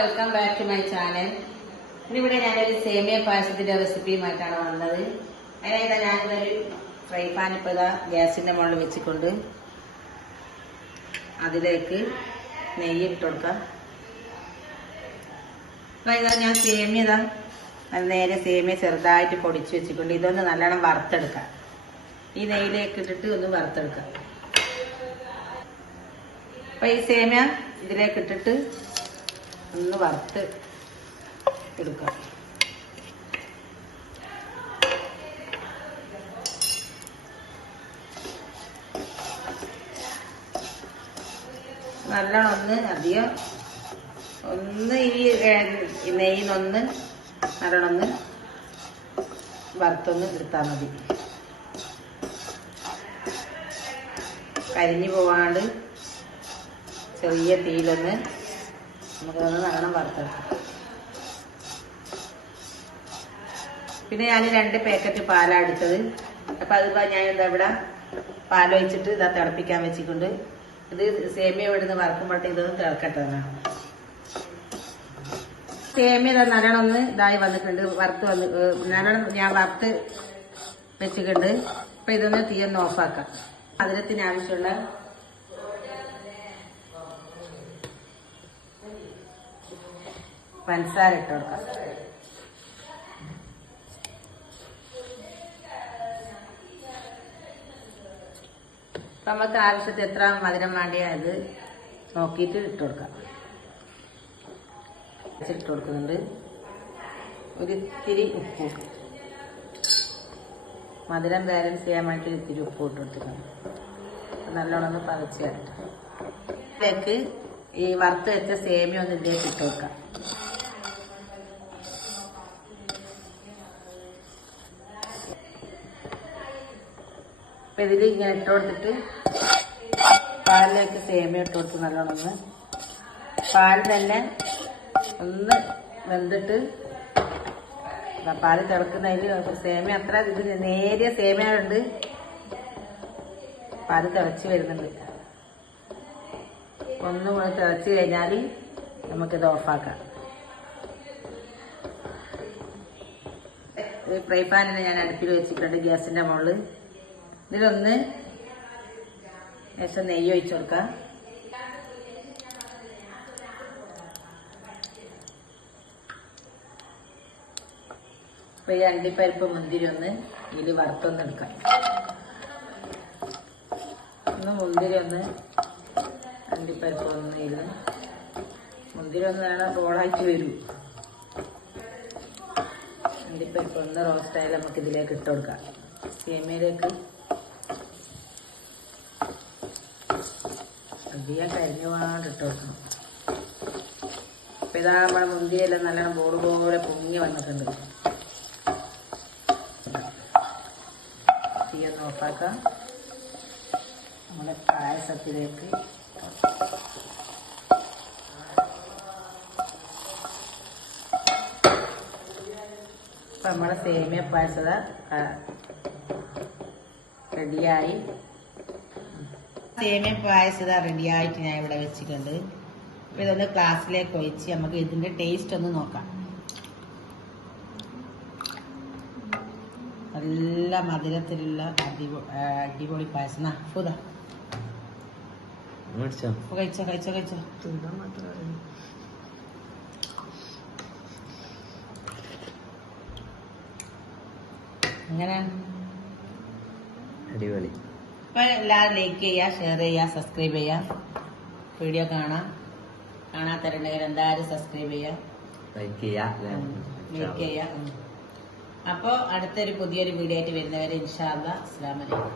Welcome back to my channel ഇന്നിവിടെ ഞാനൊരു സേമിയ പായസത്തിന്റെ റെസിപ്പിയുമായിട്ടാണ് വന്നത്. അതിനായിട്ട് ഞാനിതൊരു ഫ്രൈ പാൻ ഇപ്പോൾ ഇതാ ഗ്യാസിന്റെ മുകളിൽ വെച്ചിക്കൊണ്ട് അതിലേക്ക് നെയ്യ് ഇട്ട് അപ്പൊ ഇതാ ഞാൻ സേമിയ ഇതാ നേരെ സേമിയ ചെറുതായിട്ട് പൊടിച്ച് വെച്ചിട്ടുണ്ട്. ഇതൊന്ന് നല്ലോണം വറുത്തെടുക്കാം. ഈ നെയ്യിലേക്ക് ഇട്ടിട്ട് ഒന്ന് വറുത്തെടുക്കാം. അപ്പൊ ഈ സേമിയ ഇതിലേക്ക് ഇട്ടിട്ട് ഒന്ന് വറുത്ത് എടുക്കാം. നല്ലോണം ഒന്ന് അധികം ഒന്ന് ഈ നെയ്യിനൊന്ന് നല്ലോണം ഒന്ന് വറുത്തൊന്ന് എടുത്താൽ മതി. കരിഞ്ഞു പോവാണ്ട് ചെറിയ തീയിലൊന്ന് നമുക്കതൊന്ന് നല്ലോണം വറുത്തെടുക്കാം. പിന്നെ ഞാൻ രണ്ട് പാക്കറ്റ് പാലാണ് എടുത്തത്. അപ്പൊ അത് ഞാൻ എന്താ ഇവിടെ പാലൊഴിച്ചിട്ട് ഇതാ തിളപ്പിക്കാൻ വെച്ചിട്ടുണ്ട്. ഇത് സേമിയ ഇവിടുന്ന് വറക്കുമ്പോഴത്തേക്ക് ഇതൊന്ന് തിളക്കട്ടതാണ് സേമിയ ഇതാ നല്ലോണം ഒന്ന് ഇതായി വന്നിട്ടുണ്ട്. വറുത്ത് വന്ന് നല്ലോണം ഞാൻ വറുത്ത് വെച്ചിട്ടുണ്ട്. അപ്പൊ ഇതൊന്ന് തീയൊന്ന് ഓഫാക്കാം. മധുരത്തിന് ആവശ്യമുള്ള പഞ്ചസാര ഇട്ട് കൊടുക്കാം. അപ്പൊ നമുക്ക് ആവശ്യത്തിൽ എത്ര മധുരം വേണ്ടിയ അത് നോക്കിയിട്ട് ഇട്ട് കൊടുക്കാം. ഇട്ട് കൊടുക്കുന്നുണ്ട്. ഒരിത്തിരി ഉപ്പ്. മധുരം ബാലൻസ് ചെയ്യാൻ വേണ്ടി ഇത്തിരി ഉപ്പ് ഇട്ട് കൊടുത്തിട്ടുണ്ട്. നല്ലോണം ഒന്ന് പതച്ച് ഇതിലേക്ക് ഈ വറുത്ത് വെച്ച സേമിയ ഒന്ന് ഇതിലേക്ക് ഇട്ട് വെക്കാം അപ്പൊ ഇതിൽ ഇങ്ങനെ ഇട്ട് കൊടുത്തിട്ട് പാലിലേക്ക് സേമിയ ഇട്ട് കൊടുത്ത് നല്ലോണം ഒന്ന് പാൽ തന്നെ ഒന്ന് വെന്തിട്ട് പാൽ തിളക്കുന്നതിൽ സേമിയ അത്ര ഇത് നേരിയ സേമിയ പാൽ തിളച്ച് വരുന്നുണ്ട്. ഒന്നും കൂടെ തിളച്ച് കഴിഞ്ഞാൽ നമുക്കിത് ഓഫാക്കാം. ഫ്രൈ പാനിനെ ഞാൻ അടുപ്പിൽ വെച്ചിട്ടുണ്ട് ഗ്യാസിന്റെ മുകളിൽ ഇതിലൊന്ന് ലേശം നെയ്യ് ഒഴിച്ചു കൊടുക്കാം. അപ്പൊ ഈ അണ്ടിപ്പരിപ്പ് മുന്തിരി ഒന്ന് ഇതിൽ വറുത്തൊന്ന് എടുക്കാം. ഒന്ന് മുന്തിരി ഒന്ന് അണ്ടിപ്പരിപ്പ് ഒന്ന് ഇതിൽ മുന്തിരി ഒന്ന് വേണം റോളായിട്ട് വരൂ. അണ്ടിപ്പരിപ്പ് ഒന്ന് റോസ്റ്റായാലും നമുക്ക് ഇതിലേക്ക് ഇട്ട് കൊടുക്കാം. സേമിയയിലേക്ക് അധികം കരിഞ്ഞു പോകാണ്ട് ഇട്ട് കൊടുക്കണം. അപ്പൊ ഇതാ നമ്മുടെ മുന്തിയെല്ലാം നല്ലോണം ബോർഡ് പോലെ പൊങ്ങി വന്നിട്ടുണ്ട്. തീയൊന്ന് ഓഫാക്കാം. നമ്മുടെ പായസത്തിലേക്ക്. നമ്മുടെ സേമിയ പായസത റെഡിയായി. സേമിയ പായസം റെഡി ആയിട്ട് ഞാൻ ഇവിടെ വെച്ചിട്ടുണ്ട്. അപ്പൊ ഇതൊന്ന് ഗ്ലാസ്സിലേക്ക് ഒഴിച്ച് നമുക്ക് ഇതിന്റെ ടേസ്റ്റ് ഒന്ന് നോക്കാം. നല്ല മധുരത്തിലുള്ള അടിപൊളി പായസം. നാ ഫുദാ മേടിച്ചോ? കഴിച്ചോ കഴിച്ചോ കഴിച്ചോ. എങ്ങനെയാണ് അടിപൊളി. അപ്പൊ എല്ലാവരും ലൈക്ക് ചെയ്യുക ഷെയർ ചെയ്യുക സബ്സ്ക്രൈബ് ചെയ്യുക വീഡിയോ കാണാം കാണാത്തരുണ്ടെങ്കിൽ എന്തായാലും സബ്സ്ക്രൈബ് ചെയ്യുക ലൈക്ക് ചെയ്യാ. ലൈക്ക് ചെയ്യുക അപ്പോൾ അടുത്തൊരു പുതിയൊരു വീഡിയോ ആയിട്ട് വരുന്നവരെ ഇൻഷാല്ല അസ്സാം വലൈക്കും